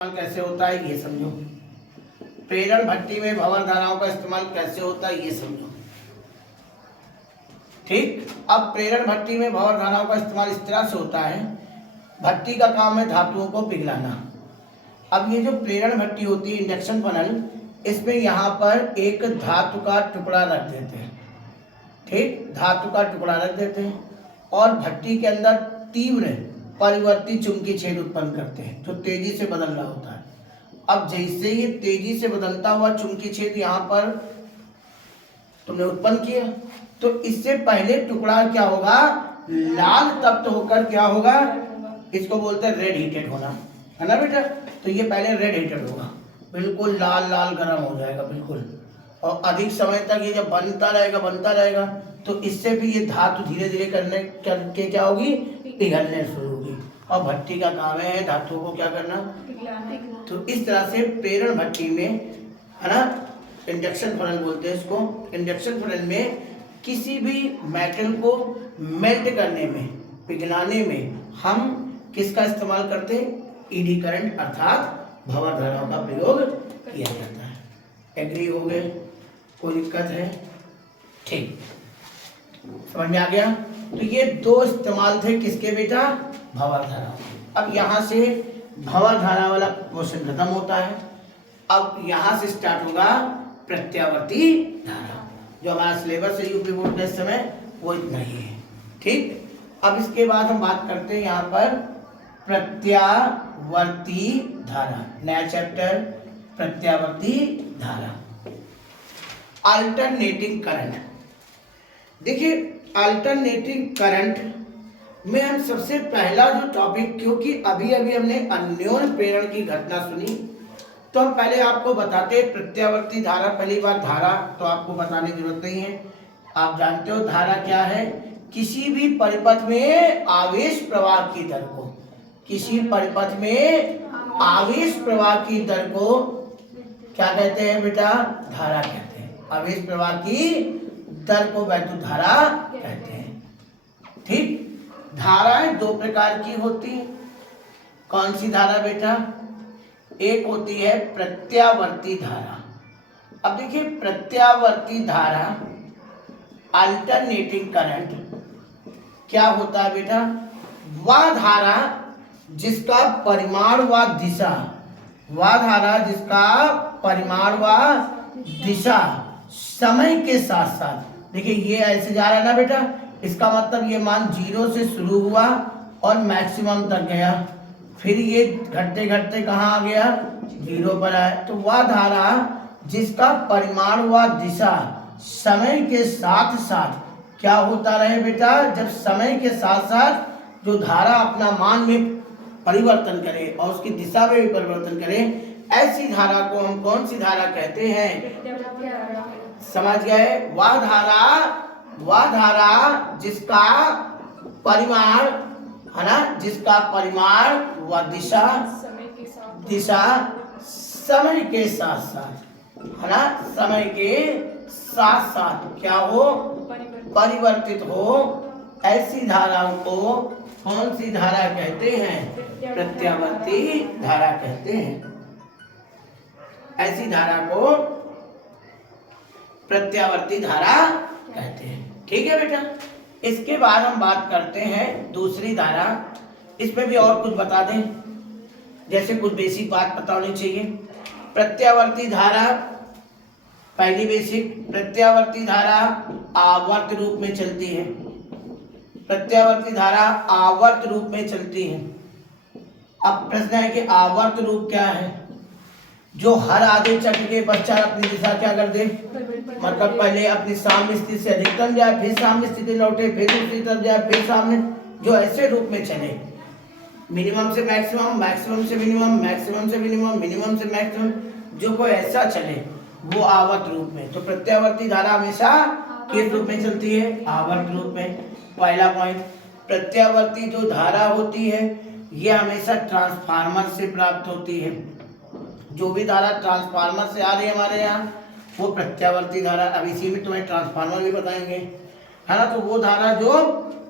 कैसे होता है ये समझो। प्रेरण भट्टी में भंवर धाराओं का इस्तेमाल कैसे होता है ये समझो। ठीक, अब प्रेरण भट्टी में भंवर धाराओं का इस्तेमाल इस तरह से होता है। भट्टी का काम है धातुओं को पिघलाना। अब ये जो प्रेरण भट्टी होती है, इंडक्शन फनल, इसमें यहाँ पर एक धातु का टुकड़ा रख देते हैं। ठीक, धातु का टुकड़ा रख देते हैं और भट्टी के अंदर तीव्र परिवर्ती चुंबकीय छेद उत्पन्न करते हैं जो तेजी से बदल रहा होता है। अब जैसे ये तेजी से बदलता हुआ चुंबकीय छेद यहाँ पर तुमने उत्पन्न किया, तो इससे पहले टुकड़ा क्या होगा, लाल तप्त होकर क्या होगा, इसको बोलते हैं रेड हीटेड होना, है ना बेटा। तो ये पहले रेड हीटेड होगा, बिल्कुल लाल लाल गर्म हो जाएगा बिल्कुल। और अधिक समय तक ये जब बनता रहेगा तो इससे भी ये धातु धीरे धीरे करके क्या होगी, पिघलने शुरू होगी। और भट्टी का काम है धातुओं को क्या करना, तो इस तरह से प्रेरण भट्टी में, है ना, इंडक्शन फनल बोलते हैं इसको। इंडक्शन फनल में किसी भी मेटल को मेल्ट करने में, पिघलाने में हम किसका इस्तेमाल करते हैं, ईडी करंट अर्थात भंवर धाराओं का प्रयोग किया जाता है। एग्री हो गए, कोई दिक्कत है? ठीक, समझ में आ गया। तो ये दो इस्तेमाल थे किसके बेटा, भंवर धारा। अब यहाँ से भंवर धारा वाला पोर्शन खत्म होता है। अब यहाँ से स्टार्ट होगा प्रत्यावर्ती धारा। जो हमारा सिलेबस है यूपी बोर्ड का इस समय वो इतना ही है। ठीक, अब इसके बाद हम बात करते हैं यहाँ पर प्रत्यावर्ती धारा। नया चैप्टर प्रत्यावर्ती धारा, अल्टरनेटिंग करंट। देखिए, अल्टरनेटिंग करंट में हम सबसे पहला जो टॉपिक, क्योंकि अभी अभी हमने अन्योन्य प्रेरण की घटना सुनी, तो हम पहले आपको बताते प्रत्यावर्ती धारा। पहली बार धारा तो आपको बताने की जरूरत नहीं है, आप जानते हो धारा क्या है। किसी भी परिपथ में आवेश प्रवाह की दर को, किसी परिपथ में आवेश प्रवाह की दर को क्या कहते हैं बेटा, धारा कहते हैं। आवेश प्रवाह की दर को वैद्युत धारा कहते हैं। ठीक, धाराएं दो प्रकार की होती हैं। कौन सी धारा बेटा, एक होती है प्रत्यावर्ती धारा। अब देखिए, प्रत्यावर्ती धारा, अल्टरनेटिंग करंट क्या होता है बेटा, वह धारा जिसका परिमाण व दिशा, वह धारा जिसका परिमाण व दिशा समय के साथ साथ, देखिए ये ऐसे जा रहा है ना बेटा, इसका मतलब ये मान 0 से शुरू हुआ और मैक्सिमम तक गया, फिर ये घटते घटते कहाँ आ गया, 0 पर आया। तो वह धारा जिसका परिमाण व दिशा समय के साथ साथ क्या होता रहे बेटा, जब समय के साथ साथ जो धारा अपना मान में परिवर्तन करे और उसकी दिशा में भी परिवर्तन करे, ऐसी धारा को हम कौन सी धारा कहते हैं, समझ गए। वह धारा जिसका परिमाण, है ना, जिसका परिमाण व दिशा समय के साथ साथ, है ना, समय के साथ साथ क्या हो, परिवर्तित हो, ऐसी धाराओं को कौन सी धारा कहते हैं, प्रत्यावर्ती धारा कहते हैं। ऐसी धारा को प्रत्यावर्ती धारा कहते हैं। ठीक है बेटा। इसके बाद हम बात करते हैं दूसरी धारा। इसमें भी और कुछ बता दें, जैसे कुछ बेसिक बात पता होनी चाहिए। प्रत्यावर्ती धारा, पहली बेसिक, प्रत्यावर्ती धारा आवर्त रूप में चलती है। प्रत्यावर्ती धारा आवर्त रूप में चलती है। अब प्रश्न है कि आवर्त रूप क्या है, जो हर आधे चक्र के पश्चात अपनी दिशा क्या कर दे, मतलब पहले अपनी साम्य स्थिति से अधिकतम जाए, फिर साम्य स्थिति लौटे, फिर दूसरी तरफ जाए, फिर सामने, जो ऐसे रूप में चले, मिनिमम से मैक्सिमम, मैक्सिमम से मिनिमम, मैक्सिमम से मिनिमम, मिनिमम से मैक्सिमम, जो कोई ऐसा चले वो आवर्त रूप में। तो प्रत्यावर्ती धारा हमेशा किस रूप में चलती है, आवर्त रूप में। पहला पॉइंट, प्रत्यावर्ती जो धारा होती है ये हमेशा ट्रांसफार्मर से प्राप्त होती है। जो भी धारा ट्रांसफार्मर से आ रही है हमारे यहाँ, वो प्रत्यावर्ती धारा। अब इसी में तुम्हें ट्रांसफार्मर भी बताएंगे, है ना। तो वो धारा जो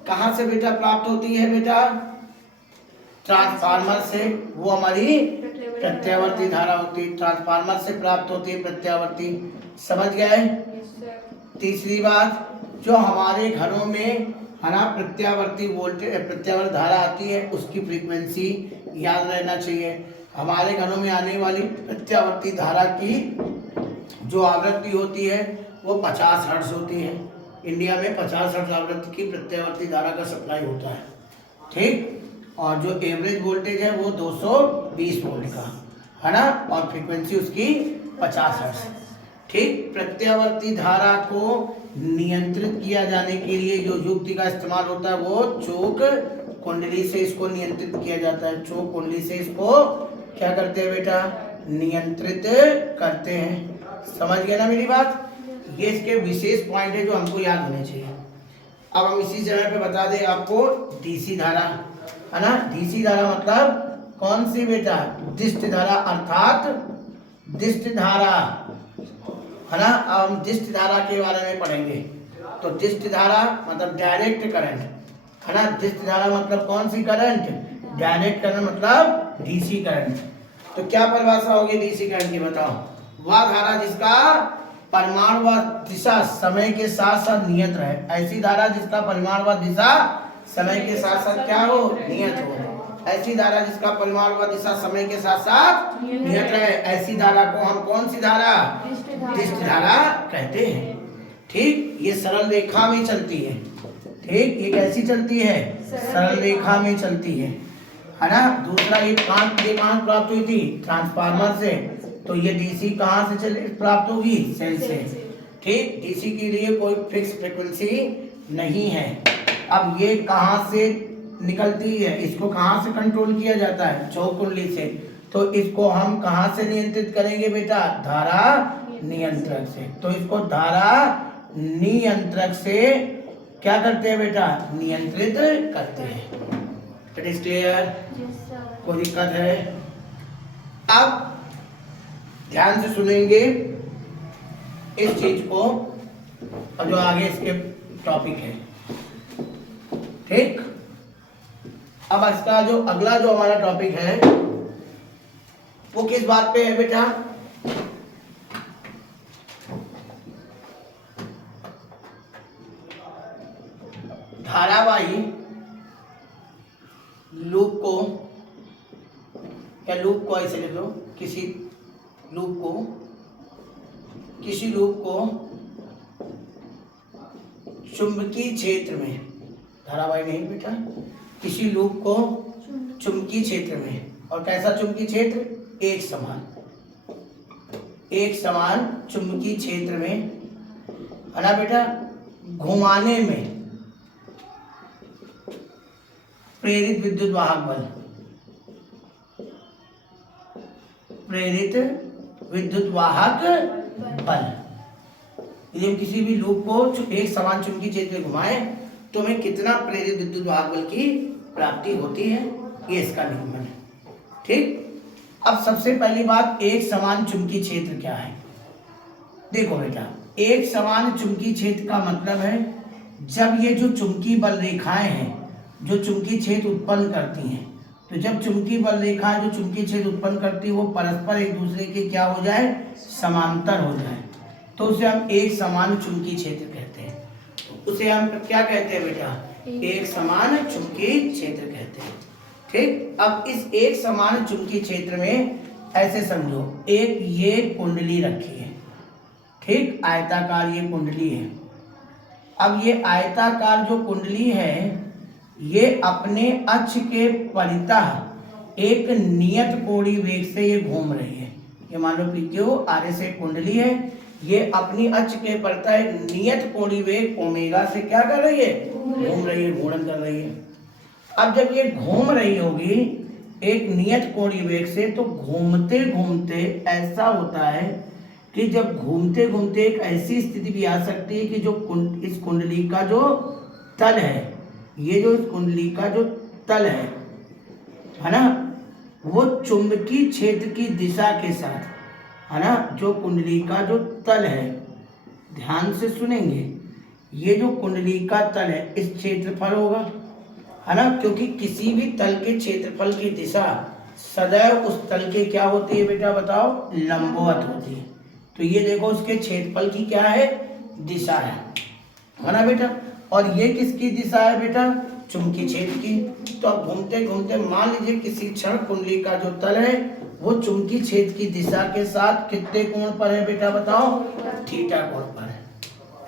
कहाँ से बेटा प्राप्त होती है बेटा, ट्रांसफार्मर से, वो हमारी प्रत्यावर्ती धारा होती है। ट्रांसफार्मर से प्राप्त होती है प्रत्यावर्ती। समझ गए? तीसरी बात, जो हमारे घरों में है ना प्रत्यावर्ती वोल्टेज प्रत्यावर्ती धारा आती है उसकी फ्रीक्वेंसी याद रहना चाहिए। हमारे घरों में आने वाली प्रत्यावर्ती धारा की जो आवृत्ति होती है वो 50 हर्ट्ज होती है। इंडिया में 50 हर्ट्ज आवृत्ति की प्रत्यावर्ती धारा का सप्लाई होता है, ठीक। और जो एवरेज वोल्टेज है वो 220 वोल्ट का है ना, और फ्रीक्वेंसी उसकी 50 हर्ट्ज, ठीक। प्रत्यावर्ती धारा को नियंत्रित किया जाने के लिए जो युक्ति का इस्तेमाल होता है वो चोक कुंडली से इसको नियंत्रित किया जाता है। चोक कुंडली से इसको क्या करते हैं बेटा? नियंत्रित करते हैं। समझ गए ना मेरी बात? ये इसके विशेष पॉइंट है जो हमको याद होने चाहिए। अब हम इसी जगह पे बता दें आपको डीसी धारा है ना। डीसी धारा मतलब कौन सी बेटा? दिष्ट धारा, अर्थात दिष्ट धारा है ना। अब हम दिष्ट धारा के बारे में पढ़ेंगे। तो दिष्ट धारा मतलब डायरेक्ट करंट है ना। दिष्ट धारा मतलब कौन सी करंट? डायरेक्ट करंट मतलब डीसी करंट। तो क्या परिभाषा होगी डीसी करंट की बताओ? वह धारा जिसका परिमाण व दिशा समय के साथ साथ नियत रहे। ऐसी धारा जिसका परिमाण व दिशा समय के साथ साथ क्या हो? नियत हो। ऐसी धारा जिसका परिमाण व दिशा समय के साथ साथ नियत रहे, ऐसी धारा को हम कौन सी धारा? दिष्ट धारा कहते हैं, ठीक। ये सरल रेखा में चलती है, ठीक। ये कैसी चलती है? सरल रेखा में चलती है ना। दूसरा ये कहाँ प्राप्त हुई थी? ट्रांसफार्मर से। तो ये डीसी कहाँ से चले प्राप्त होगी? सेल से, ठीक। डीसी के लिए कोई फिक्स फ्रीक्वेंसी नहीं है। अब ये कहाँ से निकलती है? इसको कहाँ से कंट्रोल किया जाता है? चोक कुंडली से। तो इसको हम कहाँ से नियंत्रित करेंगे बेटा? धारा नियंत्रक से। तो इसको धारा नियंत्रक से क्या करते हैं बेटा? नियंत्रित करते हैं। It is clear? कोई दिक्कत है? अब ध्यान से सुनेंगे इस चीज को और जो आगे इसके टॉपिक है, ठीक। अब इसका जो अगला जो हमारा टॉपिक है वो किस बात पे है बेटा? धारावाही लूप को, या लूप को ऐसे लिख लो, किसी लूप को चुंबकीय क्षेत्र में, धारावाही नहीं बेटा, किसी लूप को चुंबकीय क्षेत्र में, और कैसा चुंबकीय क्षेत्र? एक समान चुंबकीय क्षेत्र में है ना बेटा, घुमाने में प्रेरित विद्युत वाहक बल, प्रेरित विद्युत वाहक बल। यदि हम किसी भी लूप को एक समान चुंबकीय क्षेत्र में घुमाएं तो हमें कितना प्रेरित विद्युत वाहक बल की प्राप्ति होती है, ये इसका नियमन है, ठीक। अब सबसे पहली बात, एक समान चुंबकीय क्षेत्र क्या है? देखो बेटा, एक समान चुंबकीय क्षेत्र का मतलब है जब ये जो चुंबकीय बल रेखाएं हैं जो चुंबकीय क्षेत्र उत्पन्न करती हैं, तो जब चुंबकीय बल रेखाएं जो चुंबकीय क्षेत्र उत्पन्न करती है वो परस्पर एक दूसरे के क्या हो जाए? समांतर हो जाए, तो उसे हम एक समान चुंबकीय क्षेत्र कहते हैं। उसे हम क्या कहते हैं बेटा? एक समान चुंबकीय क्षेत्र कहते हैं, ठीक। अब इस एक समान चुंबकीय क्षेत्र में ऐसे समझो, एक ये कुंडली रखी है, ठीक, आयताकार ये कुंडली है। अब ये आयताकार जो कुंडली है ये अपने अक्ष के परितः एक नियत कोणीय वेग से ये घूम रही है। ये मान लो PQ आर से कुंडली है, ये अपनी अक्ष के परितः एक नियत कोणीय वेग ओमेगा से क्या कर रही है? घूम रही है, घूर्णन कर रही है। अब जब ये घूम रही होगी एक नियत कोणीय वेग से, तो घूमते घूमते ऐसा होता है कि जब घूमते घूमते एक ऐसी स्थिति भी आ सकती है कि जो इस कुंडली का जो तल है, ये जो इस कुंडली का जो तल है ना, वो चुंबकीय क्षेत्र की दिशा के साथ, है ना, जो कुंडली का जो तल है, ध्यान से सुनेंगे, ये जो कुंडली का तल है इस क्षेत्रफल होगा, है ना, क्योंकि किसी भी तल के क्षेत्रफल की दिशा सदैव उस तल के क्या होती है बेटा बताओ, लंबवत होती है। तो ये देखो उसके क्षेत्रफल की क्या है, दिशा है ना बेटा। और ये किसकी दिशा है बेटा, चुंबकीय क्षेत्र की। तो अब घूमते घूमते मान लीजिए किसी क्षण कुंडली का जो तल है वो चुंबकीय क्षेत्र की दिशा के साथ कितने कोण पर है बेटा बताओ, थीटा कोण पर है।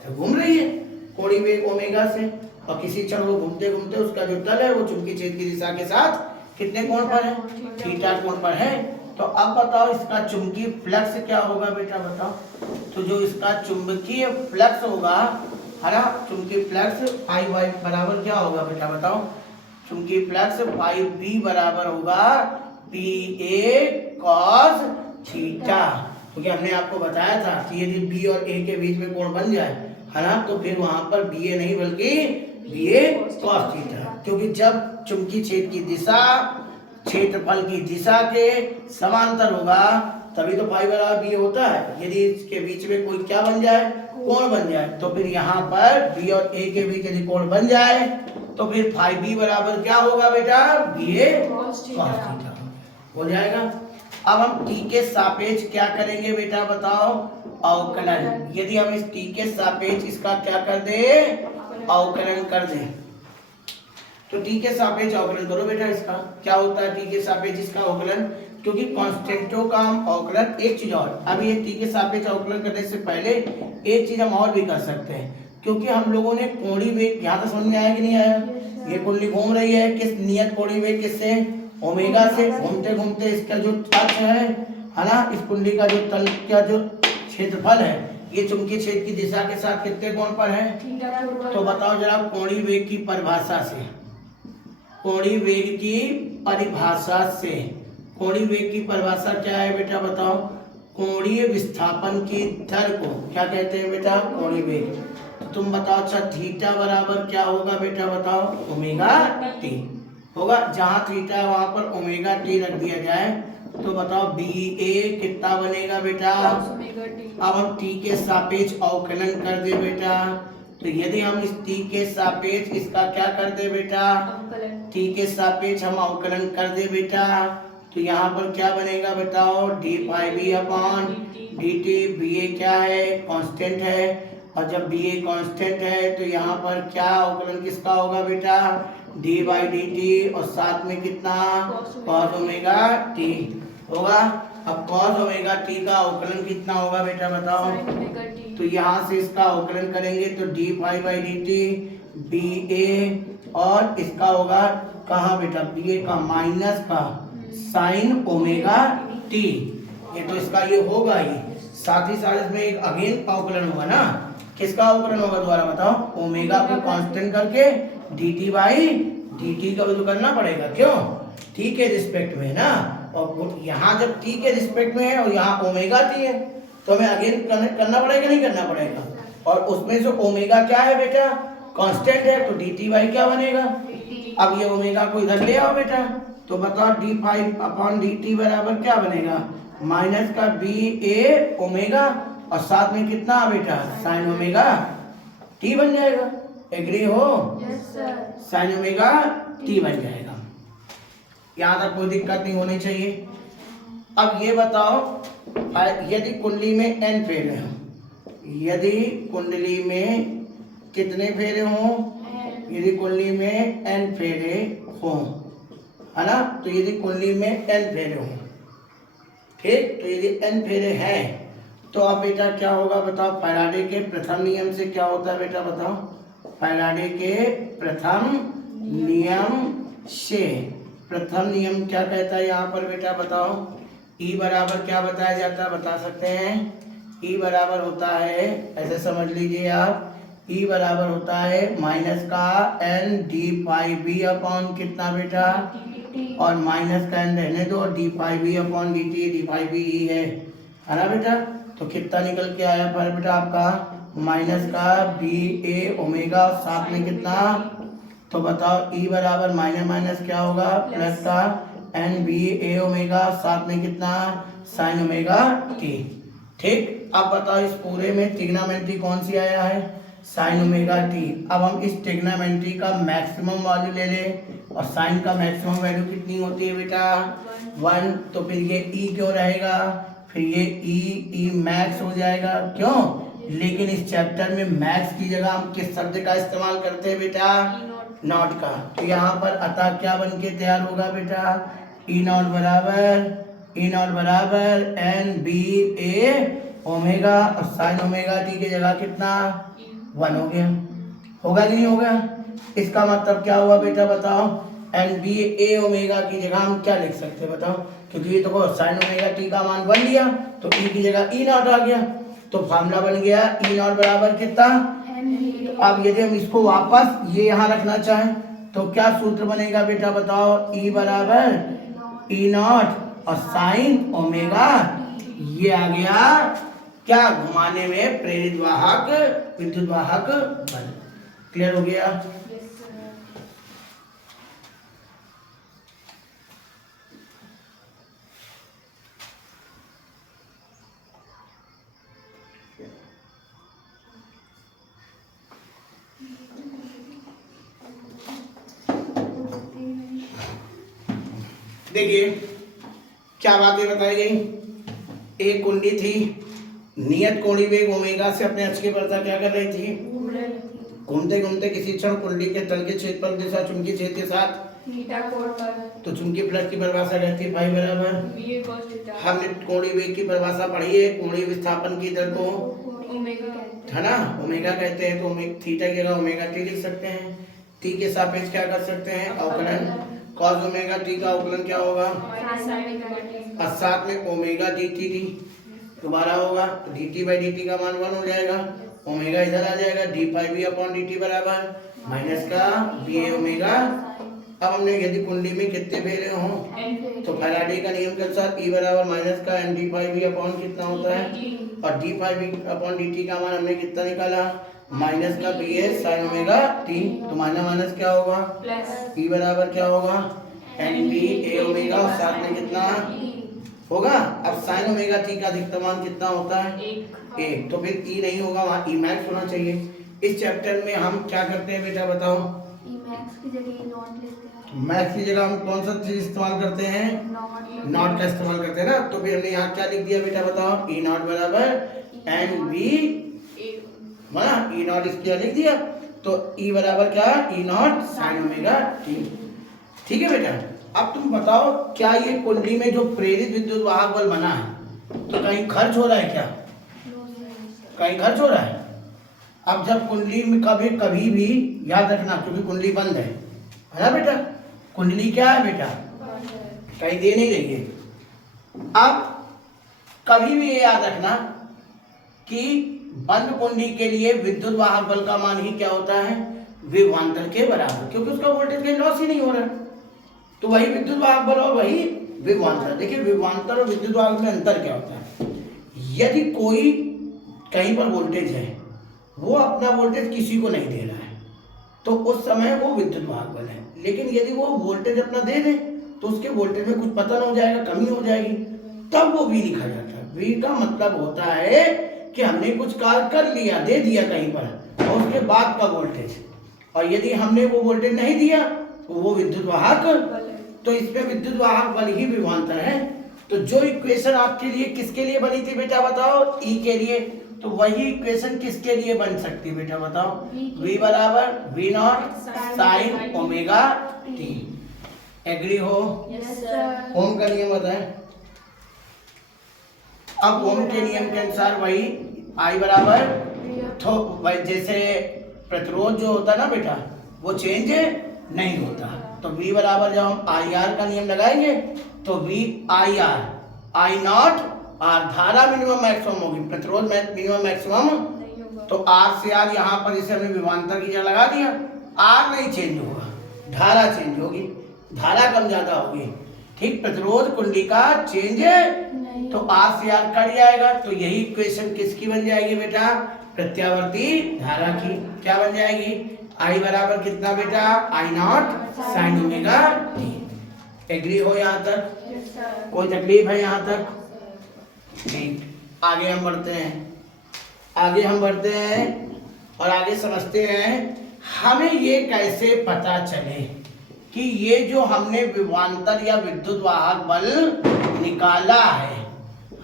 तो घूम रही है कोणीय वेग ओमेगा से, और किसी क्षण वो घूमते घूमते उसका जो तल है वो चुंबकीय क्षेत्र की दिशा के साथ कितने कोण पर है, थीटा कोण पर है। तो अब बताओ इसका चुंबकीय फ्लक्स क्या होगा बेटा बताओ। तो जो इसका चुंबकीय फ्लक्स होगा है ना, चुंबकीय फ्लक्स फाई वाई बराबर क्या होगा बेटा बताओ, चुंबकीय फ्लक्स फाई बी बराबर होगा पी ए कॉस थीटा। क्योंकि हमने आपको बताया था कि यदि बी और ए के बीच में कोण बन जाए है ना, तो फिर वहां पर बी ए नहीं बल्कि बी ए कॉस थीटा। क्योंकि जब चुंबकीय क्षेत्र की दिशा क्षेत्रफल की दिशा के समांतर होगा तभी तो फाई बराबर बी होता है। यदि इसके बीच में कोई क्या बन जाए, कोण बन जाए, तो फिर यहाँ पर बी और ए के बीच यदि कोण बन जाए तो फिर फाई बी बराबर क्या होगा बेटा, बी ए कॉस थीटा हो जाएगा। अब हम टी के सापेक्ष क्या करेंगे बेटा बताओ, अवकलन। यदि हम इस टी के सापेक्ष इसका क्या कर दे, अवकलन कर दें, तो टी के सापेक्ष अवकलन करो बेटा। इसका क्या होता है टी के सापेक्ष इसका अवकलन, क्योंकि कांस्टेंटों का हम अवकलन, एक चीज और, अब ये टी के सापेक्ष अवकलन करने से पहले एक चीज हम और भी कर सकते हैं। क्योंकि हम लोगों ने कोणीय वेग, यहाँ तो समझ में आया कि नहीं आया, ये कुंडली घूम रही है किस नियत कोणीय वेग किससे, ओमेगा से। घूमते घूमते इसका जो अक्ष है ना, इस कुंडली का जो तल का जो क्षेत्रफल है ये चुंबकीय क्षेत्र की दिशा के साथ कितने कोण पर है, तो बताओ जरा कोणीय वेग की परिभाषा से, कोणीय वेग की परिभाषा से, कोणीय वेग की परिभाषा क्या है बेटा बताओ, कोणीय विस्थापन की दर को क्या कहते हैं बेटा, कोणीय वेग। तो तुम बताओ अच्छा थीटा बराबर क्या होगा बेटा बताओ, ओमेगा टी होगा। जहां थीटा है वहां पर ओमेगा टी रख दिया जाए तो बताओ बी ए कितना बनेगा बेटा। अब हम टी के सापेक्ष अवकलन कर दे बेटा, तो यदि हम इस टी के सापेक्ष इसका क्या कर दे बेटा, टी के सापेक्ष हम अवकलन कर दे बेटा, तो यहाँ पर क्या बनेगा बताओ, D phi B upon D T. B A क्या है, कांस्टेंट है, और जब बी ए कांस्टेंट है तो यहाँ पर क्या अवकलन किसका होगा बेटा, डी बाई डी टी, और साथ में कितना कॉस ओमेगा टी होगा। अब कॉस ओमेगा टी का अवकलन कितना होगा बेटा बताओ, तो यहाँ से इसका अवकलन करेंगे तो D phi by D T B A, और इसका होगा कहाँ बेटा, बी ए का माइनस का साइन ओमेगा टी। ये तो इसका ये होगा ही, साथ ही साथ इसमें एक अगेन अवकलन होगा ना, किसका अवकलन होगा दोबारा बताओ, ओमेगा को कांस्टेंट करके dt बाई dt का तो करना पड़ेगा, क्यों, t के रिस्पेक्ट में ना। और यहाँ जब t के रिस्पेक्ट में है और यहाँ ओमेगा t है तो हमें अगेन करना पड़ेगा नहीं करना पड़ेगा। और उसमें से ओमेगा क्या है बेटा, कांस्टेंट है, तो dt बाई क्या बनेगा। अब ये ओमेगा को इधर ले आओ बेटा, तो बताओ D five upon D T बराबर क्या बनेगा, माइनस का बी ए ओमेगा, और साथ में कितना बेटा साइन ओमेगा टी बन जाएगा। एग्री हो, साइन ओमेगा टी बन जाएगा। यहाँ तक कोई दिक्कत नहीं होनी चाहिए। अब ये बताओ यदि कुंडली में n फेरे हों, यदि कुंडली में कितने फेरे हों, यदि कुंडली में n फेरे हों है ना, तो यदि कुंडली में n फेरे हों, ठीक, तो यदि n फेरे हैं तो अब बेटा क्या होगा बताओ, फैराडे के प्रथम नियम से क्या होता है बेटा बताओ, फैराडे के प्रथम नियम से, प्रथम नियम क्या कहता है यहाँ पर बेटा बताओ, E बराबर क्या बताया जाता है बता सकते हैं, E बराबर होता है, ऐसे समझ लीजिए आप, E बराबर होता है माइनस का n D phi B upon कितना बेटा, और माइनस का n रहने दो, D phi B upon D T, D phi B E है ना बेटा। तो कितना निकल के आया पर बेटा आपका, माइनस का बी ए ओमेगा, साथ में कितना, तो बताओ E बराबर माइनस माइनस क्या होगा, प्लस का एन बी ए ओमेगा, साथ में कितना साइन ओमेगा टी। ठीक, अब बताओ इस पूरे में ट्रिग्नोमेट्री कौन सी आया है, साइन ओमेगा टी। अब हम इस ट्रिग्नोमेट्री का मैक्सिमम वैल्यू ले लें, और साइन का मैक्सिमम वैल्यू कितनी होती है बेटा 1। तो फिर ये ई क्यों रहेगा, फिर ये ई मैक्स हो जाएगा। क्यों, लेकिन इस चैप्टर में मैक्स की जगह हम किस शब्द का इस्तेमाल करते हैं बेटा, नॉट का। तो यहाँ पर अतः क्या बन के तैयार होगा बेटा, ई नॉट बराबर एन बी ए ओमेगा, और साइन ओमेगा टी की जगह कितना 1 हो गया। होगा कि नहीं होगा, इसका मतलब क्या हुआ बेटा बताओ, एन बी ए ओमेगा की जगह हम क्या लिख सकते हैं बताओ, क्योंकि ये तो साइन ओमेगा टी का मान 1 लिया तो ई की जगह ई नॉट आ गया। तो फार्मूला बन गया ई नॉट बराबर कितना। अब यदि हम इसको वापस ये यहाँ रखना चाहें तो क्या सूत्र बनेगा बेटा बताओ, ई बराबर ई नॉट और साइन ओमेगा, ये आ गया क्या, घुमाने में प्रेरित वाहक विद्युत वाहक बल। क्लियर हो गया। देखिए क्या बातें बताई गई, एक कुंडी थी, नियत कोणीय वेग ओमेगा से अपने अक्ष की परिधि क्या कर रही थी, घूमते घूमते किसी क्षण कुंडी के तल के क्षेत्रफल के साथ चुंबकीय क्षेत्र के साथ थीटा कोण पर, तो चुंबकीय फ्लक्स की परिभाषा रहती है फाई बराबर, हमने कोणीय वेग की परिभाषा पढ़ी है, कोणीय विस्थापन की दर को ओमेगा है ना, ओमेगा कहते हैं। तो थीटा की जगह ओमेगा टी लिख सकते हैं। टी के सापेक्ष क्या कर सकते हैं, अवकलन, कॉस ओमेगा टी का अवकलन क्या होगा, और साथ में ओमेगा डी टी दोबारा होगा, तो D T by D T का मान 1 हो जाएगा, ओमेगा इधर आ जाएगा, D phi V upon D T बराबर माइनस का वी ए ओमेगा। अब हमने यदि कुंडली में कितने फेरे हों तो फैराडे का नियम के अनुसार ई बराबर माइनस का N D phi V upon कितना होता है, और D phi V upon D T का मान हमने कितना निकाला, माइनस का B A sine omega T, तो माइनस माइनस क्या होगा प्लस, ई बराबर क्या होगा एन बी ए ओमेगा, और साथ में कितना होगा। अब साइन ओमेगा टी का अधिकतम मान कितना होता है 1, तो फिर ई नहीं होगा, वहाँ ई मैक्स होना चाहिए। इस चैप्टर में हम क्या करते हैं बेटा बताओ, ई मैक्स की जगह नॉट लेते हैं। मैक्स की जगह हम कौन सा चीज इस्तेमाल करते हैं, नॉट का इस्तेमाल करते हैं ना। तो फिर हमने यहाँ क्या लिख दिया बेटा बताओ, ई नॉट बराबर एन बी बना, ई नॉट इसके लिख दिया, तो ई बराबर क्या, ई नॉट साइन ओमेगा टी। ठीक है बेटा। अब तुम बताओ क्या ये कुंडली में जो प्रेरित विद्युत वाहक बल बना है तो कहीं खर्च हो रहा है क्या, कहीं खर्च हो रहा है। अब जब कुंडली में कभी भी याद रखना, क्योंकि कुंडली बंद है ना बेटा, कुंडली क्या है बेटा, कहीं दे नहीं रही है। अब कभी भी ये याद रखना कि बंद कुंडी के लिए विद्युत वाहक बल का मान ही क्या होता है, विभवांतर के बराबर, क्योंकि उसका वोल्टेज कहीं लॉस ही नहीं हो रहा है। तो वही विद्युत वाहक बल और वही विभवांतर। देखिए विभवांतर और विद्युत वाहक में अंतर क्या होता है, यदि कोई कहीं पर वोल्टेज है, वो अपना वोल्टेज किसी को नहीं दे रहा है, तो उस समय वो विद्युत वाहक बल है। लेकिन यदि वो वोल्टेज अपना दे दे तो उसके वोल्टेज में कुछ पतन हो जाएगा, कमी हो जाएगी, तब वो वी लिखा जाता है। वी का मतलब होता है कि हमने कुछ कार्य कर लिया, दे दिया कहीं पर, और उसके बाद का वोल्टेज, और यदि हमने वो वोल्टेज नहीं दिया तो वो विद्युत वाहक, तो इसमें विद्युत वाहक बल ही विभवांतर है। तो जो इक्वेशन आपके लिए किसके लिए बनी थी बेटा बताओ, ई के लिए, तो वही इक्वेशन किसके लिए बन सकती है बेटा बताओ, v बराबर V naught sine omega T. Agree हो? ओम का नियम बताएं। अब ओम के नियम के अनुसार वही आई बराबर, तो जैसे प्रतिरोध जो होता है ना बेटा वो चेंज नहीं होता, तो v बराबर जब हम आई आर का नियम लगाएंगे तो v I R, I naught R, धारा मिनिमम मैक्सिमम होगी, प्रतिरोध मिनिमम मैक्सिमम, तो आर से आर यहाँ पर जैसे हमने विभवांतर की जगह लगा दिया, आर नहीं चेंज होगा, धारा चेंज होगी, धारा कम ज्यादा होगी। ठीक, प्रतिरोध कुंडली का चेंज तो आर से आर कट जाएगा, तो यही इक्वेशन किसकी बन जाएगी बेटा, प्रत्यावर्ती धारा की। क्या बन जाएगी, आई बराबर कितना बेटा, I not sine omega T. Agree हो यहाँ तक? कोई तकलीफ है यहाँ तक? ठीक, आगे हम बढ़ते हैं और आगे समझते हैं हमें ये कैसे पता चले कि ये जो हमने विभवांतर या विद्युत वाहक बल निकाला है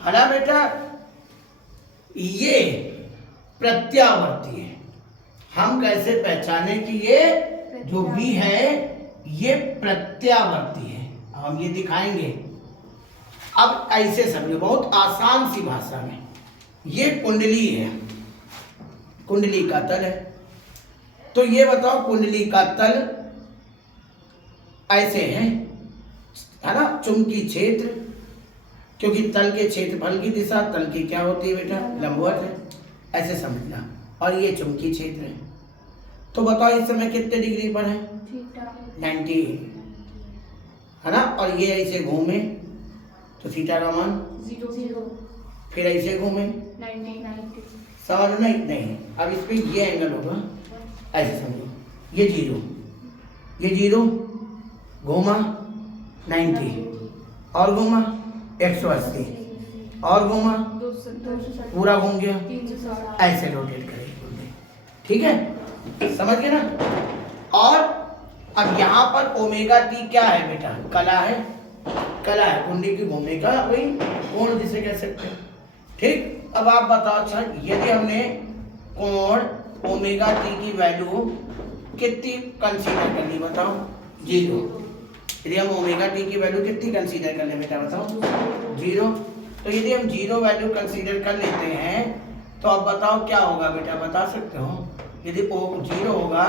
ना बेटा, ये प्रत्यावर्ती है। हम कैसे पहचाने कि ये जो V है ये प्रत्यावर्ती है, हम ये दिखाएंगे। अब ऐसे समझो, बहुत आसान सी भाषा में, ये कुंडली है, कुंडली का तल है। तो ये बताओ कुंडली का तल ऐसे है ना, चुंबकीय क्षेत्र, क्योंकि तल के क्षेत्रफल की दिशा तल की क्या होती है बेटा, लंबवत है, ऐसे समझना। और ये चुंबकीय क्षेत्र है। तो बताओ इस समय कितने डिग्री पर है, 90 है ना। और ये ऐसे घूमे तो थीटा का मान 0, फिर ऐसे घूमे 90, समझ नहीं। अब इस पे ये एंगल होगा, ऐसे समझो, ये 0, ये 0 घूमा 90 और घूमा 180 और घूमा 260, पूरा घूम गया, 360, ऐसे रोटेट करेंगे, ठीक है, समझ गए ना। और अब यहाँ पर ओमेगा टी क्या है बेटा, कला है, कला है कुंडली की घूमने का वही कोण जिसे कह सकते हैं, ठीक। अब आप बताओ, अच्छा यदि हमने कोण ओमेगा टी की वैल्यू कितनी कंसीडर कर ली, बताओ 0। यदि हम ओमेगा टी की वैल्यू कितनी कंसीडर कर ले बेटा, बताओ 0। तो यदि हम 0 वैल्यू कंसीडर कर लेते हैं तो अब बताओ क्या होगा बेटा, बता सकते हो। यदि ओ 0 होगा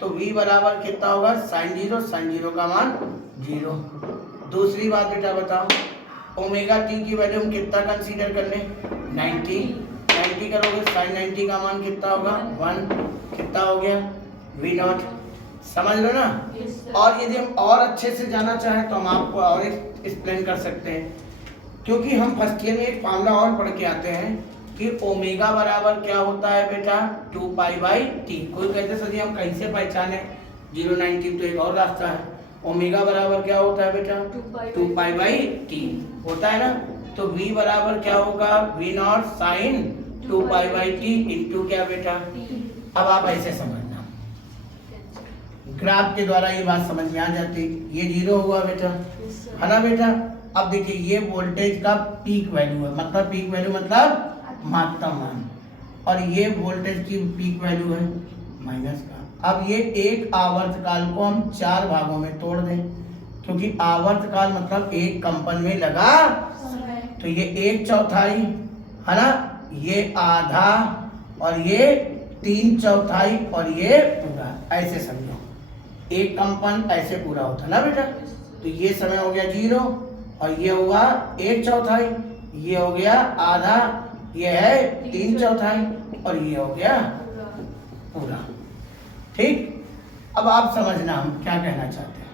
तो v बराबर कितना होगा, sin 0, sin 0 का मान 0। दूसरी बात बेटा बताओ, ओमेगा टी की वैल्यू हम कितना कंसीडर कर लें, 90 करोगे, sin 90 का मान कितना होगा 1, कितना हो गया v0, समझ लो ना। और यदि हम और अच्छे से जाना चाहें तो हम आपको और एक्सप्लेन कर सकते हैं, क्योंकि हम फर्स्ट ईयर में एक फार्मूला और पढ़ के आते हैं कि ओमेगा बराबर क्या होता है बेटा, 2π/t। कोई कहते सर जी हम कैसे पहचाने 090, तो एक और रास्ता है, ओमेगा बराबर क्या होता है बेटा, 2π/t होता है ना। तो v बराबर क्या होगा, v0 sin 2π/t इंटू क्या बेटा। अब आप ऐसे समझना, ग्राफ के द्वारा ये बात समझ में आ जाती, ये 0 हुआ बेटा, है ना बेटा। अब देखिए ये वोल्टेज का पीक वैल्यू है, मतलब पीक वैल्यू मतलब महत्तम मान, और ये वोल्टेज की पीक वैल्यू है माइनस का। अब ये एक आवर्तकाल को हम 4 भागों में तोड़ दें, क्योंकि आवर्तकाल मतलब एक कंपन में लगा, तो ये 1/4 है ना, ये आधा और ये 3/4 और ये पूरा, ऐसे समझो एक कंपन ऐसे पूरा होता है ना बेटा। तो ये समय हो गया 0 और ये हुआ 1/4, ये हो गया आधा, ये है 3/4 और ये हो गया पूरा, ठीक। अब आप समझना हम क्या कहना चाहते हैं।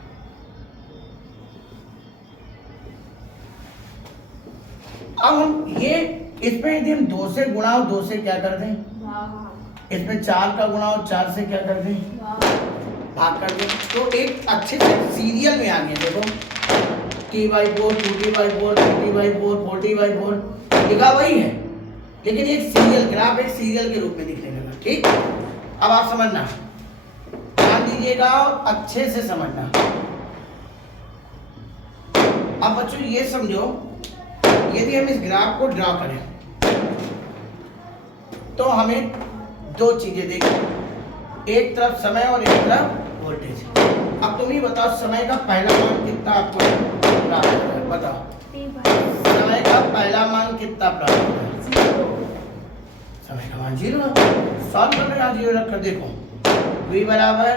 अब हम ये इसमें यदि हम 2 से गुणा और 2 से क्या कर दें, इसमें 4 का गुणा और 4 से क्या कर दें, भाग कर दें, तो एक अच्छे से सीरियल में आ गया। देखो t/4, 2t/4, 3t/4, 4t/4 लिखा वही है, लेकिन एक सीरियल ग्राफ एक सीरियल के रूप में दिखने लगा, ठीक। अब आप समझना, ध्यान दीजिएगा और अच्छे से समझना। अब बच्चों ये समझो, यदि हम इस ग्राफ को ड्रा करें तो हमें 2 चीजें देखें, एक तरफ समय और एक तरफ वोल्टेज। अब तुम ही बताओ समय का पहला मान कितना आपको प्राप्त हो रहा है, बताओ समय का पहला मान कितना प्राप्त हो रहा है, समय का मान 0। सॉल्व करने का 0 रखकर देखो, v बराबर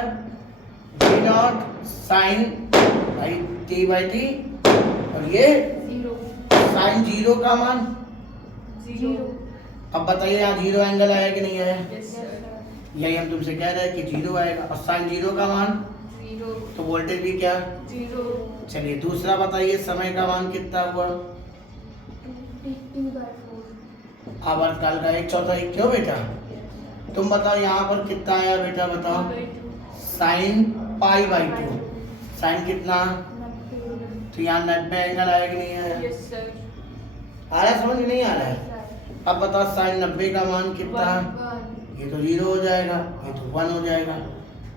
v0 sin t/t और ये sin 0 का मान 0। अब बताइए यहाँ 0 एंगल आया कि नहीं आया, यही हम तुमसे कह रहे हैं कि 0 आएगा। और sin 0 का मान 0, तो वोल्टेज भी क्या 0। चलिए दूसरा बताइए, समय का मान कितना हुआ, 2/4। आवर्तकाल का 1/4, क्यों बेटा तुम बताओ यहाँ पर कितना आया बेटा, बताओ sin π/2, साइन कितना, तो यहाँ 90 एंगल आया कि नहीं आया, यस सर। आ रहा है समझ में नहीं आ रहा है। अब बताओ sin 90 का मान कितना, ये तो 0 हो जाएगा, ये तो 1 हो जाएगा।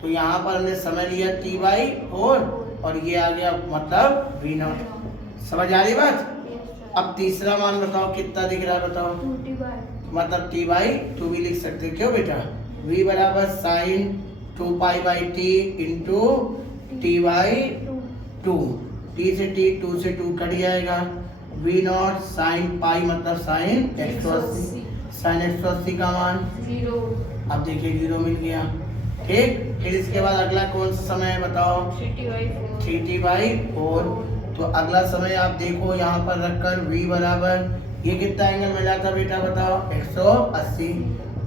तो यहाँ पर हमने समय लिया t/4 और ये आ गया मतलब V नॉट। समझ आ रही बात? अब तीसरा मान बताओ कितना दिख रहा है बताओ। 2t by मतलब t बाई 2 भी लिख सकते हो। क्यों बेटा? v बराबर sine 2 pi by T into T by 2। T से टी 2 से 2 कट जाएगा। v नॉट साइन पाई मतलब साइन 180। साइन 180 का मान 0 अब देखिए 0 मिल गया। ठीक, फिर इसके बाद अगला कौन सा समय है बताओ। 3t by 4 3t by 4। तो अगला समय आप देखो यहाँ पर रखकर v बराबर ये कितना एंगल मिला था बेटा बताओ 180।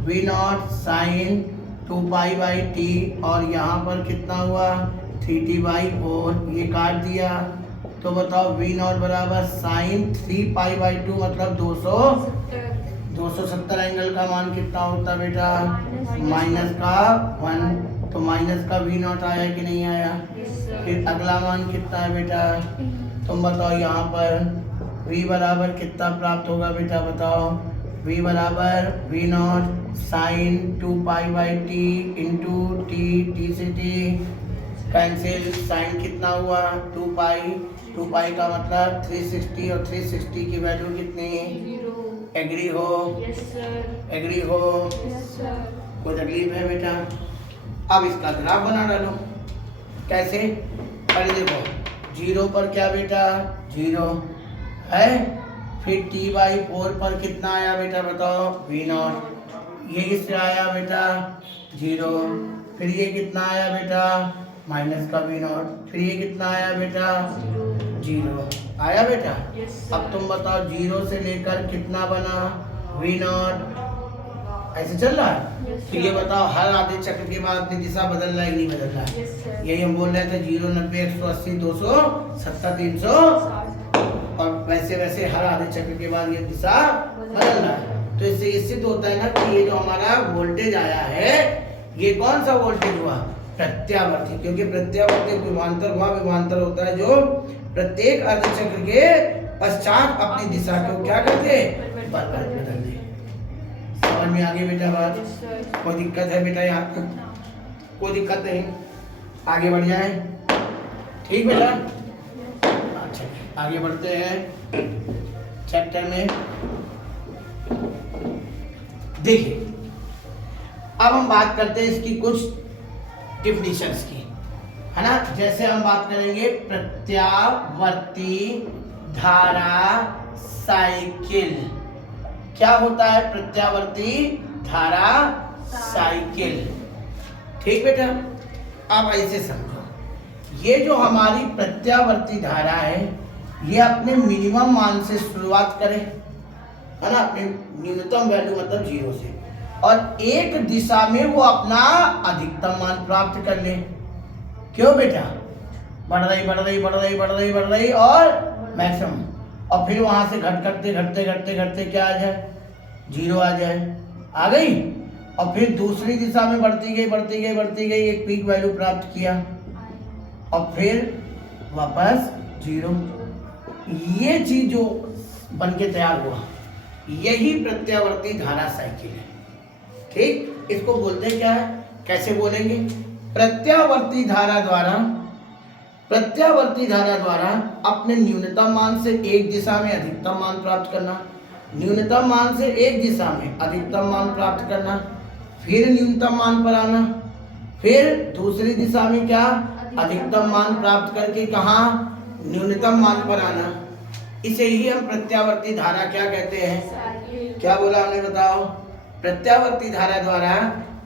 v naught sine 2 pi by T और यहाँ पर कितना हुआ 3t बाई 4। ये काट दिया तो बताओ v नॉट बराबर साइन 3 पाई बाई 2 मतलब 270 एंगल का मान कितना होता बेटा माइनस का 1। तो माइनस का v नॉट आया कि नहीं आया। फिर अगला मान कितना है बेटा तुम बताओ। यहाँ पर v बराबर कितना प्राप्त होगा बेटा बताओ। v बराबर v naught sine 2 pi by T into T. T से टी कैंसिल। साइन कितना हुआ 2 पाई का मतलब 360 और 360 की वैल्यू कितनी। 0 एग्री हो? yes sir एग्री हो? yes sir कोई तकलीफ है बेटा? अब इसका ग्राफ बना डालो। कैसे? पहले देखो 0 पर क्या बेटा 0 है। फिर t बाई 4 पर कितना आया बेटा बताओ v नॉट। ये किससे आया बेटा 0। फिर ये कितना आया बेटा माइनस का v नॉट। फिर ये कितना आया बेटा 0 आया बेटा। yes अब तुम बताओ 0 से लेकर कितना बना v नॉट। ऐसे चल रहा है। Yes, तो ये बताओ हर आधे चक्र के बाद अपनी दिशा बदल रहा है कि नहीं बदल रहा है। yes sir यही हम बोल रहे थे 0 90 180 270 300 और वैसे वैसे हर आधे चक्र के बाद ये दिशा बदल रहा है। तो इससे ये सिद्ध होता है ना कि ये जो हमारा वोल्टेज आया है ये कौन सा वोल्टेज हुआ प्रत्यावर्ती। क्योंकि प्रत्यावर्ती विभवांतर हुआ। विभवांतर होता है जो प्रत्येक अर्ध चक्र के पश्चात अपनी दिशा को क्या करते बदल दे। समझ में आगे बेटा बात? yes sir कोई दिक्कत है बेटा यहाँ तक? कोई दिक्कत नहीं, आगे बढ़ जाए। ठीक बेटा? अच्छा आगे बढ़ते हैं चैप्टर में। देखिए अब हम बात करते हैं इसकी कुछ डिफिनीशंस की, है ना। जैसे हम बात करेंगे प्रत्यावर्ती धारा साइकिल। क्या होता है प्रत्यावर्ती धारा साइकिल। ठीक बेटा? अब ऐसे समझो ये जो हमारी प्रत्यावर्ती धारा है ये अपने मिनिमम मान से शुरुआत करे, है ना, अपने न्यूनतम वैल्यू मतलब 0 से, और एक दिशा में वो अपना अधिकतम मान प्राप्त कर ले। क्यों बेटा? बढ़ रही बढ़ रही बढ़ रही बढ़ रही बढ़ रही और मैक्सिमम, और फिर वहां से घटते घटते घटते घटते क्या आ जाए 0 आ जाए। आ गई। और फिर दूसरी दिशा में बढ़ती गई बढ़ती गई बढ़ती गई एक पीक वैल्यू प्राप्त किया और फिर वापस 0। ये चीज जो बन के तैयार हुआ यही प्रत्यावर्ती धारा साइकिल है। ठीक, इसको बोलते हैं क्या है, कैसे बोलेंगे? प्रत्यावर्ती धारा द्वारा अपने न्यूनतम मान से एक दिशा में अधिकतम मान प्राप्त करना, न्यूनतम मान से एक दिशा में अधिकतम मान प्राप्त करना, फिर न्यूनतम मान पर आना, फिर दूसरी दिशा में क्या अधिकतम मान प्राप्त करके कहाँ न्यूनतम मान पर आना। इसे ही हम प्रत्यावर्ती धारा क्या कहते हैं? क्या बोला हमने बताओ? प्रत्यावर्ती धारा द्वारा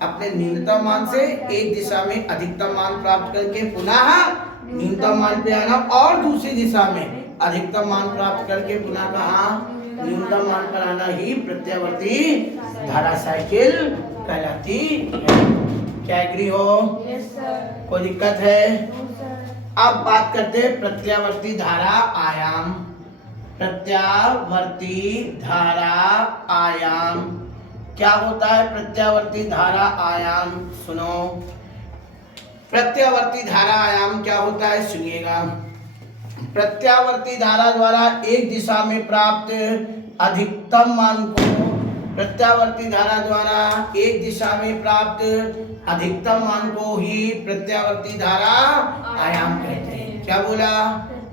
अपने न्यूनतम मान से एक दिशा में अधिकतम मान प्राप्त करके पुनः न्यूनतम मान पे आना और दूसरी दिशा में अधिकतम मान प्राप्त करके पुनः कहाँ न्यूनतम मान पर आना ही प्रत्यावर्ती धारा साइकिल कहलाती है। क्या एग्री हो? yes sir कोई दिक्कत है? no sir अब बात करते हैं प्रत्यावर्ती धारा आयाम। प्रत्यावर्ती धारा आयाम क्या होता है? प्रत्यावर्ती धारा आयाम सुनो। प्रत्यावर्ती धारा आयाम क्या होता है सुनिएगा। प्रत्यावर्ती धारा द्वारा एक दिशा में प्राप्त अधिकतम मान को प्रत्यावर्ती धारा द्वारा एक दिशा में प्राप्त अधिकतम मान को ही प्रत्यावर्ती धारा आयाम कहते हैं। क्या बोला?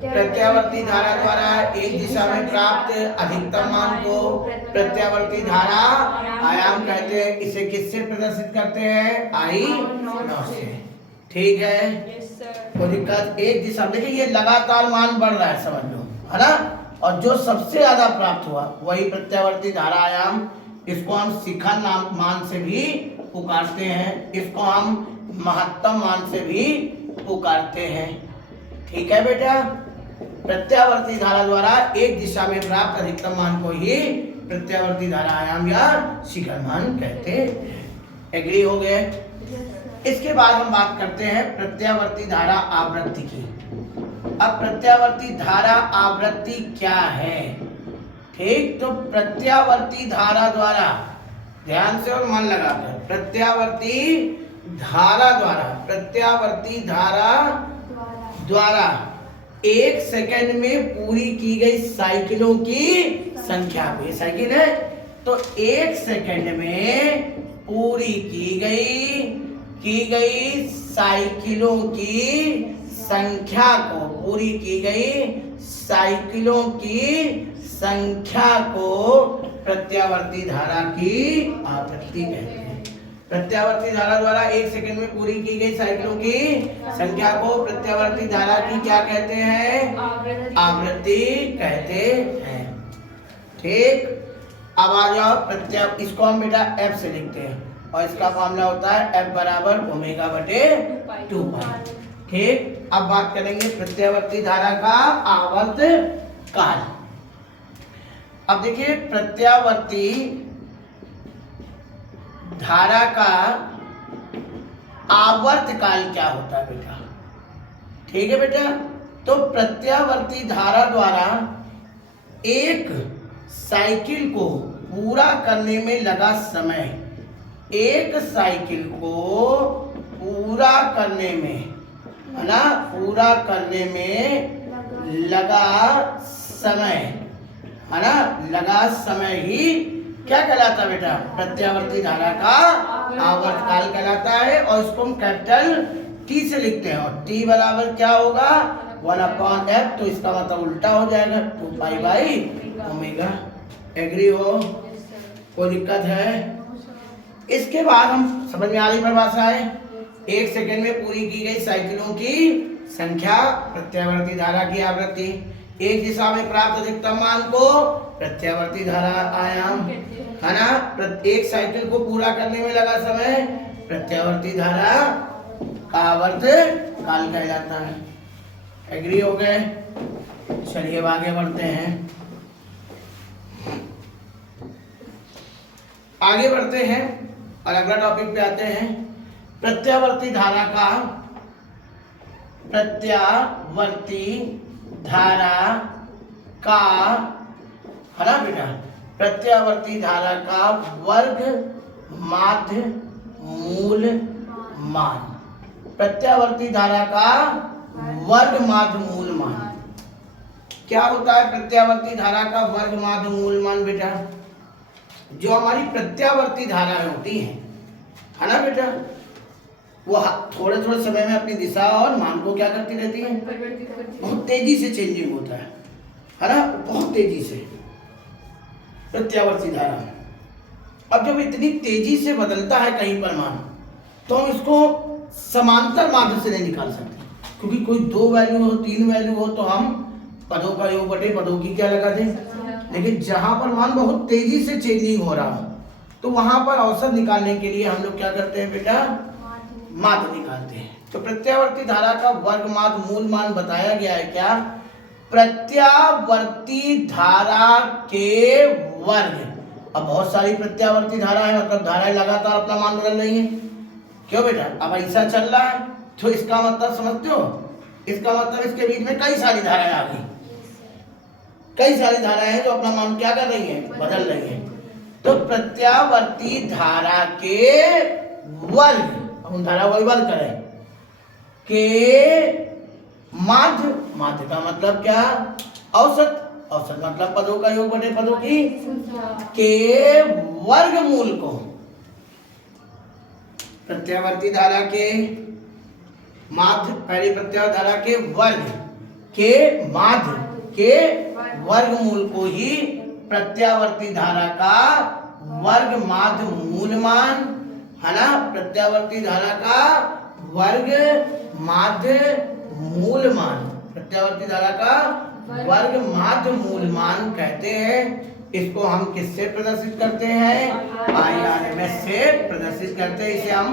प्रत्यावर्ती धारा द्वारा एक दिशा में प्राप्त अधिकतम मान को प्रत्यावर्ती धारा आयाम कहते हैं। इसे किससे प्रदर्शित करते हैं? आई नॉट से। ठीक है, Yes, sir. कोई दिक्कत? एक दिशा, देखिए ये लगातार मान बढ़ रहा है, समझ लो, है ना? और जो सबसे ज्यादा प्राप्त हुआ वही प्रत्यावर्ती धारा आयाम। इसको हम शिखर नाम मान से भी पुकारते हैं, इसको हम महत्तम मान से भी पुकारते हैं। ठीक है बेटा, प्रत्यावर्ती धारा द्वारा एक दिशा में प्राप्त अधिकतम मान को ही प्रत्यावर्ती धारा आयाम या शिखर मान कहते हैं। एग्री हो गए? इसके बाद हम बात करते हैं प्रत्यावर्ती धारा आवृत्ति की। अब प्रत्यावर्ती धारा आवृत्ति क्या है? ठीक, तो प्रत्यावर्ती धारा द्वारा, ध्यान से और मन लगाकर, प्रत्यावर्ती धारा द्वारा एक सेकंड में पूरी की गई साइकिलों की संख्या, ये साइकिल है, तो एक सेकंड में पूरी की गई साइकिलों की संख्या को, पूरी की गई साइकिलों की संख्या को प्रत्यावर्ती धारा की आवृत्ति कहते हैं। प्रत्यावर्ती धारा द्वारा एक सेकंड में पूरी की गई साइकिलों की संख्या को प्रत्यावर्ती धारा की क्या कहते हैं? आवृत्ति कहते हैं। ठीक, अब आ जाओ इसको हम बेटा F से लिखते हैं और इसका फॉर्मूला होता है F बराबर ओमेगा बटे 2 पाई। ठीक, अब बात करेंगे प्रत्यावर्ती धारा का आवर्त काल। अब देखिए प्रत्यावर्ती धारा का आवर्त काल क्या होता है बेटा? ठीक है बेटा, तो प्रत्यावर्ती धारा द्वारा एक साइकिल को पूरा करने में लगा समय, एक साइकिल को पूरा करने में, है ना, पूरा करने में लगा समय, है ना, लगा समय ही क्या कहलाता बेटा? प्रत्यावर्ती धारा का आवर्त काल कहलाता है। और इसको हम कैपिटल T से लिखते हैं और T बराबर क्या होगा? 1/F, तो इसका मतलब उल्टा हो जाएगा 2 पाई बाई ओमेगा। एग्री हो? कोई दिक्कत है? इसके बाद हम समझ में आ रही परिभाषा है, एक सेकंड में पूरी की गई साइकिलों की संख्या प्रत्यावर्ती धारा की आवृत्ति, एक दिशा में प्राप्त अधिकतम मान को प्रत्यावर्ती धारा आयाम, है ना, एक साइकिल को पूरा करने में लगा समय प्रत्यावर्ती धारा का आवर्त काल कहलाता है। एग्री हो गए? चलिए अब आगे बढ़ते हैं। आगे बढ़ते हैं और अगला टॉपिक पे आते हैं प्रत्यावर्ती धारा का, प्रत्यावर्ती धारा का, है ना बेटा, प्रत्यावर्ती धारा का वर्ग माध्य मूल मान, प्रत्यावर्ती धारा का वर्ग माध्य मूल मान। क्या होता है प्रत्यावर्ती धारा का वर्ग माध्य मूल मान बेटा? जो हमारी प्रत्यावर्ती धाराएं होती हैं, है ना बेटा, वो थोड़े थोड़े समय में अपनी दिशा और मान को क्या करती रहती है? बहुत तेजी से चेंजिंग होता है ना, बहुत तेजी से प्रत्यावर्ती धारा। अब जब इतनी तेजी से बदलता है कहीं पर मान, तो हम इसको समांतर माध्य से नहीं निकाल सकते, क्योंकि कोई 2 वैल्यू हो, 3 वैल्यू हो तो हम पदों का योग बटे पदों की क्या लगा दें। लेकिन जहां पर मान बहुत तेजी से चेंजिंग हो रहा हो, तो वहां पर औसत निकालने के लिए हम लोग क्या करते हैं बेटा? माध्य निकालते हैं। तो प्रत्यावर्ती धारा का वर्ग माध्य मूल मान बताया गया है क्या? प्रत्यावर्ती धारा के वर्ग। अब बहुत सारी प्रत्यावर्ती धारा है, मतलब धाराएं लगातार अपना मान बदल रही हैं। क्यों बेटा? अब ऐसा चल रहा है तो इसका मतलब समझते हो? इसका मतलब इसके बीच में कई सारी धाराएं आ गई, कई सारी धाराएं हैं जो अपना मान क्या कर रही हैं? बदल रही हैं। तो प्रत्यावर्ती धारा के वर्ग, हम धारा वही वर्ग करें, के माध्य, माध्य का मतलब क्या? औसत, औसत मतलब पदों का योग बटे पदों की, के वर्गमूल को प्रत्यावर्ती धारा के माध्य, पहली प्रत्यावर्ती धारा के वर्ग के माध्य के वर्गमूल को ही प्रत्यावर्ती धारा का वर्ग माध्य मूल मान, है ना, प्रत्यावर्ती धारा का वर्ग माध्य मूल मान, प्रत्यावर्ती धारा का वर्ग माध्य मूल मान कहते हैं। इसको हम किससे प्रदर्शित करते हैं? IRMS से प्रदर्शित करते हैं। इसे हम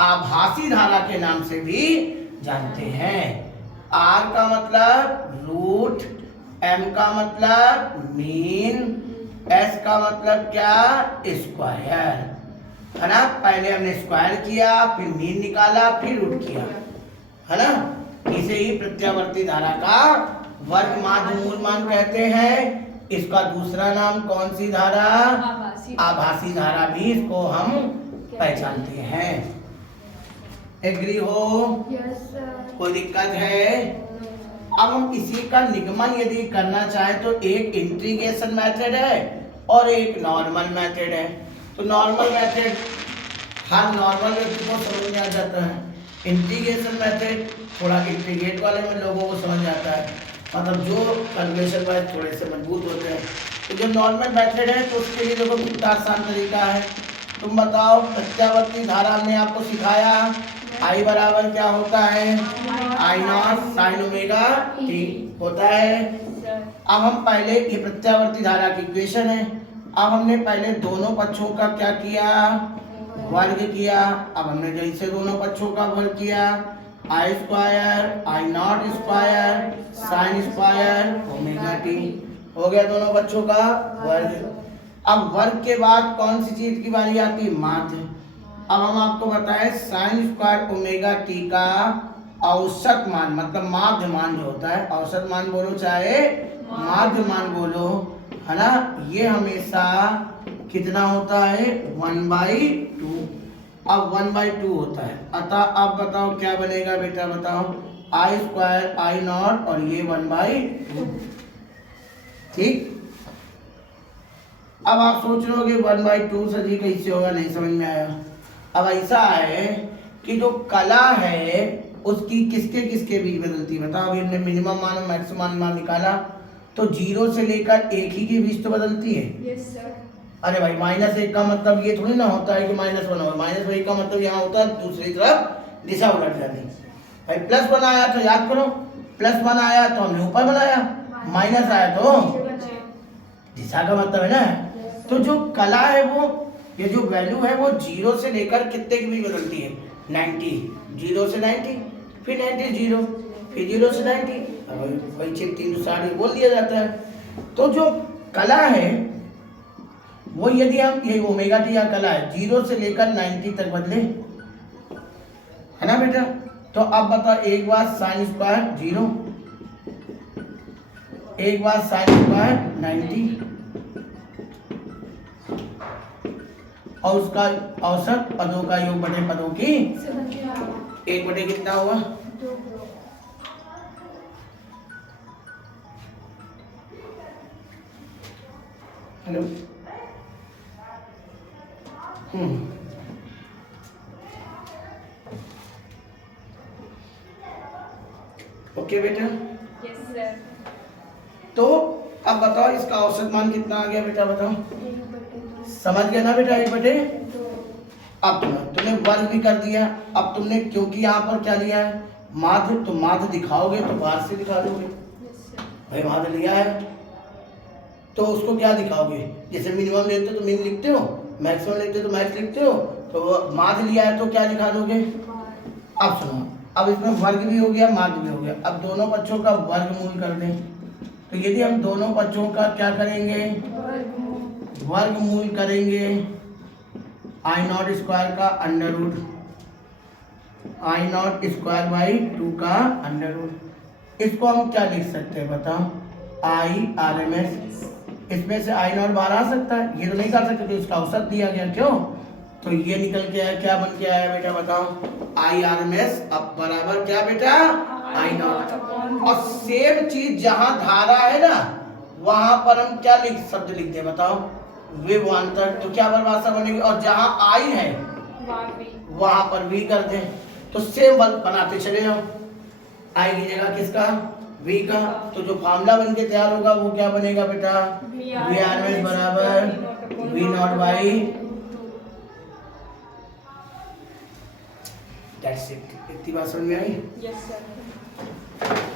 आभासी धारा के नाम से भी जानते हैं। R का मतलब रूट, M का मतलब मीन, S का मतलब क्या? स्क्वायर, है ना। पहले हमने स्क्वायर किया, फिर मीन निकाला, फिर रूट किया, है ना। इसे ही प्रत्यावर्ती धारा का वर्ग माध्य मूल मान कहते हैं। इसका दूसरा नाम कौन सी धारा? आभासी धारा भी इसको हम पहचानते हैं। एग्री हो? Yes sir. कोई दिक्कत है? अब हम इसी का निगमन यदि करना चाहें तो एक इंटीग्रेशन मेथड है और एक नॉर्मल मेथड है। तो नॉर्मल मेथड हर नॉर्मल व्यक्ति को समझ में आ जाता है। इंटीग्रेशन मेथड थोड़ा इंटीग्रेट वाले में लोगों को समझ आता है, मतलब जो कैलकुलेशन वाइज थोड़े से मजबूत होते हैं। तो जो नॉर्मल मेथड है तो उसके लिए देखो कितना आसान तरीका है। तुम बताओ, प्रत्यावर्ती धारा हमने आपको सिखाया, आई बराबर क्या होता है? आई नॉट साइन ओमेगा टी होता है। अब हम पहले ये प्रत्यावर्ती धारा की इक्वेशन है। अब हमने पहले दोनों पक्षों का क्या किया? वर्ग किया। अब हमने जैसे दोनों पक्षों का वर्ग किया, I square I not square sine square omega T, हो गया दोनों बच्चों का वर्ग। अब वर्ग के बाद कौन सी चीज की बारी आती? माध्य। अब हम आपको बताएं साइन स्क्वायर ओमेगा टी का औसत मान, मतलब माध्य मान जो होता है, औसत मान बोलो चाहे माध्य मान बोलो, है ना, ये हमेशा कितना होता है? 1/2। अब 1/2 होता है। अतः अब बताओ क्या बनेगा बेटा, बताओ, आई स्क्वायर आई नॉट और ये 1/2, ठीक। अब आप सोच रहे हो कि 1/2 सर जी कैसे होगा, नहीं समझ में आया। अब ऐसा है कि जो कला है उसकी किसके किसके बीच बदलती है, बताओ। अभी हमने मिनिमम मान और मैक्सिमम मान निकाला, तो 0 से लेकर 1 ही के बीच तो बदलती है। Yes sir. अरे भाई, -1 का मतलब ये थोड़ी ना होता है कि -1 होगा। -1 का मतलब यहाँ होता है दूसरी तरफ दिशा उलट जानी। भाई +1 आया तो याद करो, +1 आया तो हमने ऊपर बनाया, माइनस आया तो दिशा का मतलब है ना। तो जो कला है वो, ये जो वैल्यू है वो 0 से लेकर कितने के बीच बदलती है? 90। 0 से 90, फिर 90 0, फिर 0 से 90, वही 360 बोल दिया जाता है। तो जो कला है वो, यदि हम ये ओमेगा टी या कला है 0 से लेकर 90 तक बदले, है ना बेटा। तो अब बता, एक बार साइन स्क्वायर 0, एक बार साइन स्क्वायर 90, और उसका औसत पदों का योग बटे पदों की 1 बटे कितना हुआ? हेलो, ओके बेटा। Yes sir. तो अब बताओ इसका औसत मान कितना आ गया बेटा, बताओ। समझ गया ना बेटा, 1/2। अब तुमने वर्ग भी कर दिया। अब तुमने क्योंकि यहाँ पर क्या लिया है? माध्य, तो माध्य दिखाओगे तो बाहर से दिखा दोगे। भाई माध्य लिया है तो उसको क्या दिखाओगे? जैसे मिनिमम लेते हो तो मिन लिखते हो, मैक्सिमम लेते हो तो मैक्स लिखते हो, तो माध्य लिया है तो क्या दिखा दोगे? अब सुनो, अब इसमें वर्ग भी हो गया माध्य भी हो गया। अब दोनों पक्षों का वर्गमूल कर दें। तो यदि हम दोनों पक्षों का क्या करेंगे? वर्गमूल करेंगे। आई नॉट स्क्वायर का under root, I not square by 2 का अंडर रूट। इसको हम क्या लिख सकते हैं बताओ? IRMS। इसमें से आई नॉट बाहर आ सकता है, ये तो नहीं कर सकते, तो इसका औसत दिया गया, क्यों? तो ये निकल के आया, क्या बन के आया बेटा बताओ? IRMS अब बराबर क्या बेटा? I not. और सेम चीज जहां धारा है ना, वहां पर हम क्या शब्द लिखते हैं बताओ? विभवांतर। तो क्या परिभाषा बनेगी? और जहां आई है वहां पर भी कर दें, तो सेम बनाते चले जाओ। आई की जगह किसका? V का, तो जो फार्मूला बन के तैयार होगा वो क्या बनेगा बेटा? VRMS बराबर V not by that's it. इतनी बात समझ में आई? Yes, sir.